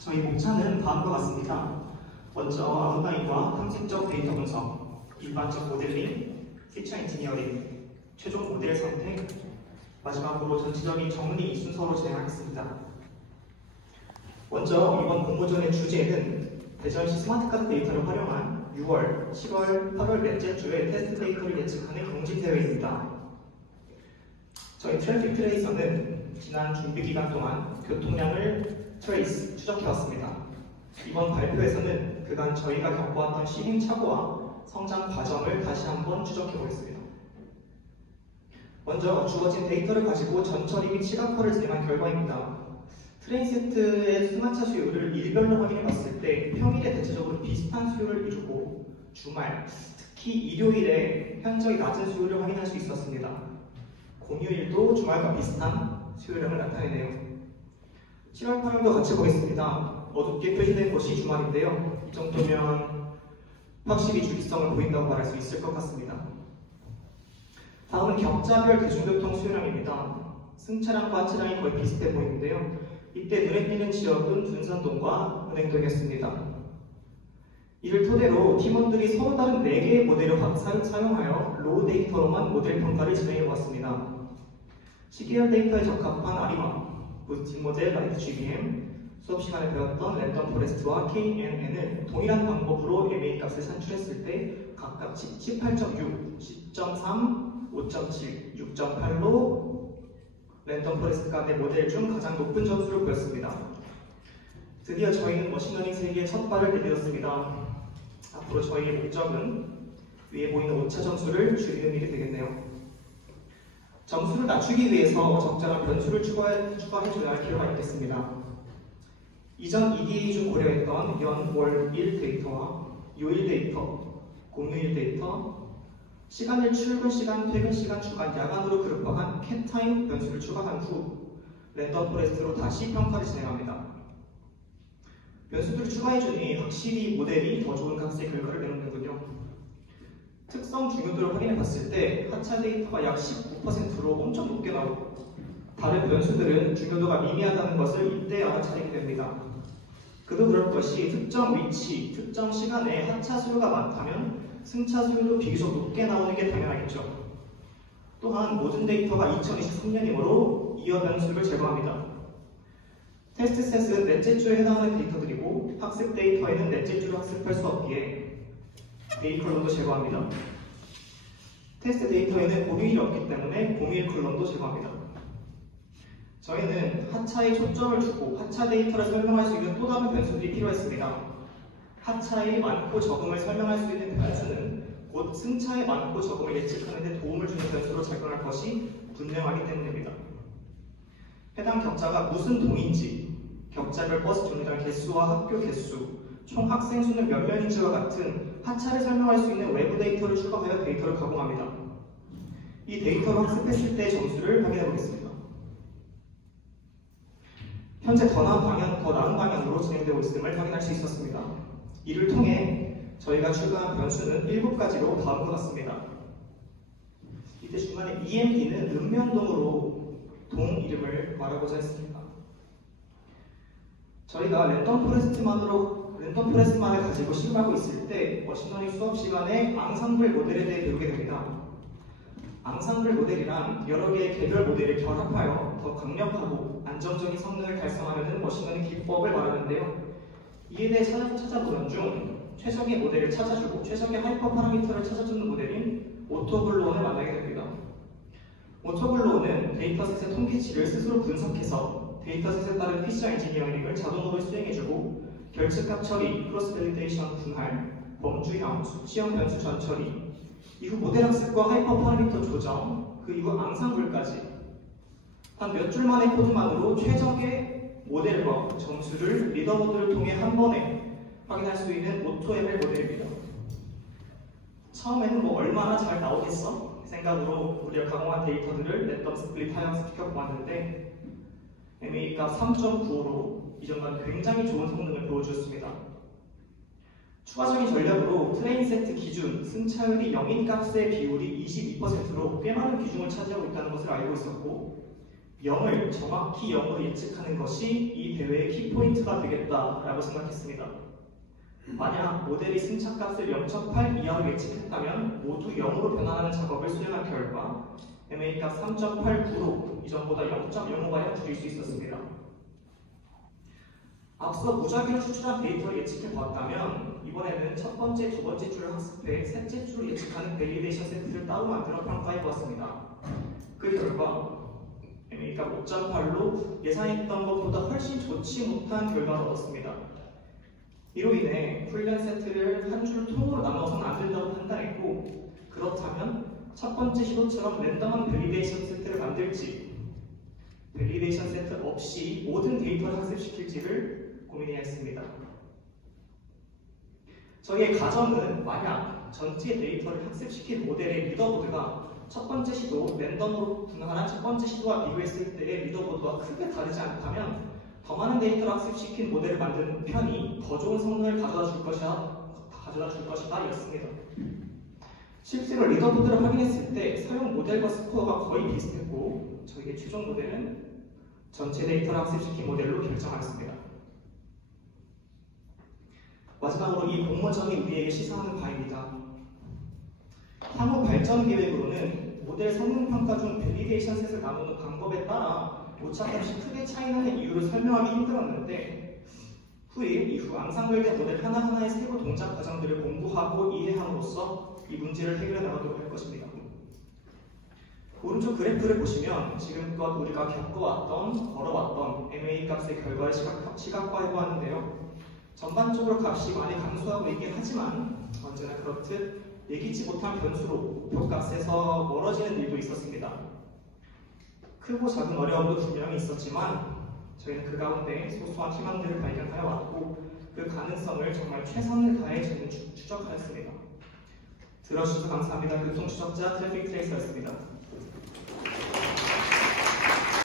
저희 목차는 다음과 같습니다. 먼저 아웃라인과 상식적 데이터 분석, 일반적 모델링, 피처 엔지니어링, 최종 모델 선택, 마지막으로 전체적인 정리 순서로 진행하겠습니다. 먼저 이번 공모전의 주제는 대전시 스마트카드 데이터를 활용한 6월, 7월, 8월 넷째 주에 테스트 데이터를 예측하는 경직대회입니다. 저희 트래픽 트레이서는 지난 준비 기간 동안 교통량을 추적해왔습니다. 이번 발표에서는 그간 저희가 겪어왔던 시행착오와 성장 과정을 다시 한번 추적해보겠습니다. 먼저 주어진 데이터를 가지고 전처리 및 시각화를 진행한 결과입니다. 트레인 세트의 승하차 수요를 일별로 확인해봤을 때 평일에 대체적으로 비슷한 수요를 이루고 주말, 특히 일요일에 현저히 낮은 수요를 확인할 수 있었습니다. 공휴일도 주말과 비슷한 수요량을 나타내네요. 7월 8월도 같이 보겠습니다. 어둡게 표시된 것이 주말인데요. 이 정도면 확실히 주기성을 보인다고 말할 수 있을 것 같습니다. 다음은 격자별 대중교통 수요량입니다. 승차량과 하차량이 거의 비슷해 보이는데요. 이때 눈에 띄는 지역은 둔산동과 은행동이었습니다. 이를 토대로 팀원들이 서로 다른 4개의 모델을 사용하여 로우 데이터로만 모델 평가를 진행해보았습니다. 시계열 데이터에 적합한 아리마, 부스팅 모델 라이트 GBM, 수업 시간에 배웠던 랜덤 포레스트와 KNN은 동일한 방법으로 MA 값을 산출했을 때 각각 18.6, 10.3, 5.7, 6.8로 랜덤 포레스트 간의 모델 중 가장 높은 점수를 보였습니다. 드디어 저희는 머신러닝 세계의 첫 발을 내딛었습니다. 앞으로 저희의 목적은 위에 보이는 오차 점수를 줄이는 일이 되겠네요. 점수를 낮추기 위해서 적절한 변수를 추가해줘야 할 필요가 있겠습니다. 이전 EDA 중 고려했던 연, 월, 일 데이터와 요일 데이터, 공휴일 데이터, 시간을 출근 시간, 퇴근 시간, 주간, 야간으로 그룹화한 캣타임 변수를 추가한 후 랜덤 포레스트로 다시 평가를 진행합니다. 변수들을 추가해주니 확실히 모델이 더 좋은 값의 결과를 내놓는군요. 특성 중요도를 확인해봤을 때 하차 데이터가 약 19%로 엄청 높게 나오고 다른 변수들은 중요도가 미미하다는 것을 이때 알아차리게 됩니다. 그도 그럴 것이 특정 위치, 특정 시간에 하차 수요가 많다면 승차 수요도 비교적 높게 나오는 게 당연하겠죠. 또한 모든 데이터가 2023년이므로 이어 변수를 제거합니다. 테스트 셋은 넷째 주에 해당하는 데이터들이고 학습 데이터에는 넷째 주로 학습할 수 없기에 A 컬럼도 제거합니다. 테스트 데이터에는 공휴일이 없기 때문에 공휴일 컬럼도 제거합니다. 저희는 하차에 초점을 두고 하차 데이터를 설명할 수 있는 또 다른 변수들이 필요했습니다. 하차의 많고 적음을 설명할 수 있는 변수는 곧 승차의 많고 적음을 예측하는 데 도움을 주는 변수로 작용할 것이 분명하기 때문입니다. 해당 격자가 무슨 동인지, 격자별 버스 정류장 개수와 학교 개수, 총 학생 수는 몇 명인지와 같은 하차를 설명할 수 있는 외부 데이터를 추가하여 데이터를 가공합니다. 이 데이터를 학습했을 때의 점수를 확인해 보겠습니다. 현재 더 나은 방향으로 진행되고 있음을 확인할 수 있었습니다. 이를 통해 저희가 추가한 변수는 7가지로 다음과 같습니다. 이때 중간에 EMD는 읍면동으로 동 이름을 말하고자 했습니다. 저희가 랜덤 포레스트만을 가지고 실험하고 있을 때 머신러닝 수업 시간에 앙상블 모델에 대해 배우게 됩니다. 앙상블 모델이란 여러 개의 개별 모델을 결합하여 더 강력하고 안정적인 성능을 달성하려는 머신러닝 기법을 말하는데요. 이에 대해 찾아보는 중 최적의 모델을 찾아주고 최적의 하이퍼 파라미터를 찾아주는 모델인 오토블로원을 만나게 됩니다. 오토블로원은 데이터셋의 통계치를 스스로 분석해서 데이터셋에 따른 피처 엔지니어링을 자동으로 수행해주고 결측값 처리, 크로스 밸리데이션 분할, 범주형, 수치형 변수 전처리, 이후 모델 학습과 하이퍼 파라미터 조정, 그 이후 앙상블까지 한 몇 줄 만의 코드만으로 최적의 모델과 점수를 리더보드를 통해 한 번에 확인할 수 있는 오토ML 모델입니다. 처음에는 얼마나 잘 나오겠어? 생각으로 우리가 가공한 데이터들을 랜덤 스플릿하여 시켜보았는데 MA값 3.95로 이전과는 굉장히 좋은 성능을 보여주었습니다. 추가적인 전략으로 트레인 세트 기준 승차율이 0인 값의 비율이 22%로 꽤 많은 비중을 차지하고 있다는 것을 알고 있었고 0을 정확히 0으로 예측하는 것이 이 대회의 키포인트가 되겠다라고 생각했습니다. 만약 모델이 승차값을 0.8 이하로 예측했다면 모두 0으로 변환하는 작업을 수행한 결과 MA값 3.89로 이전보다 0.05가량 줄일 수 있었습니다. 앞서 무작위로 추출한 데이터를 예측해 봤다면 이번에는 첫 번째, 두 번째 줄을 학습해 셋째 줄을 예측하는 밸리데이션 세트를 따로 만들어 평가해 보았습니다. 그 결과 MA값 5.8로 예상했던 것보다 훨씬 좋지 못한 결과를 얻었습니다. 이로 인해 훈련 세트를 한 줄 통으로 나눠서는 안 된다고 판단했고, 그렇다면 첫 번째 시도처럼 랜덤한 밸리데이션 세트를 만들지, 밸리데이션 세트 없이 모든 데이터를 학습시킬지를 고민해야 했습니다. 저희의 가정은 만약 전체 데이터를 학습시킨 모델의 리더보드가 첫 번째 시도, 랜덤으로 분할한 첫 번째 시도와 비교했을 때의 리더보드와 크게 다르지 않다면 더 많은 데이터를 학습시킨 모델을 만드는 편이 더 좋은 성능을 가져다 줄 것이다 였습니다. 실제로 리더보드를 확인했을 때 사용 모델과 스코어가 거의 비슷했고 저희의 최종 모델은 전체 데이터를 학습시킨 모델로 결정하였습니다. 마지막으로 이 공모전이 우리에게 시사하는 바입니다. 향후 발전 계획으로는 모델 성능 평가 중 밸리데이션 셋을 나누는 방법에 따라 오차값이 크게 차이 나는 이유를 설명하기 힘들었는데 이후 앙상블된 모델 하나하나의 세부 동작 과정들을 공부하고 이해함으로써 이 문제를 해결해 나가도록 할 것입니다. 오른쪽 그래프를 보시면 지금껏 우리가 겪어왔던, 걸어왔던 MA 값의 결과를 시각화해 보았는데요. 전반적으로 값이 많이 감소하고 있긴 하지만 언제나 그렇듯 예기치 못한 변수로 목표값에서 멀어지는 일도 있었습니다. 크고 작은 어려움도 분명히 있었지만 저희는 그 가운데 소소한 희망들을 발견하여 왔고 그 가능성을 정말 최선을 다해 저희는 추적하였습니다. 들어주셔서 감사합니다. 교통추적자 트래픽 트레이서였습니다.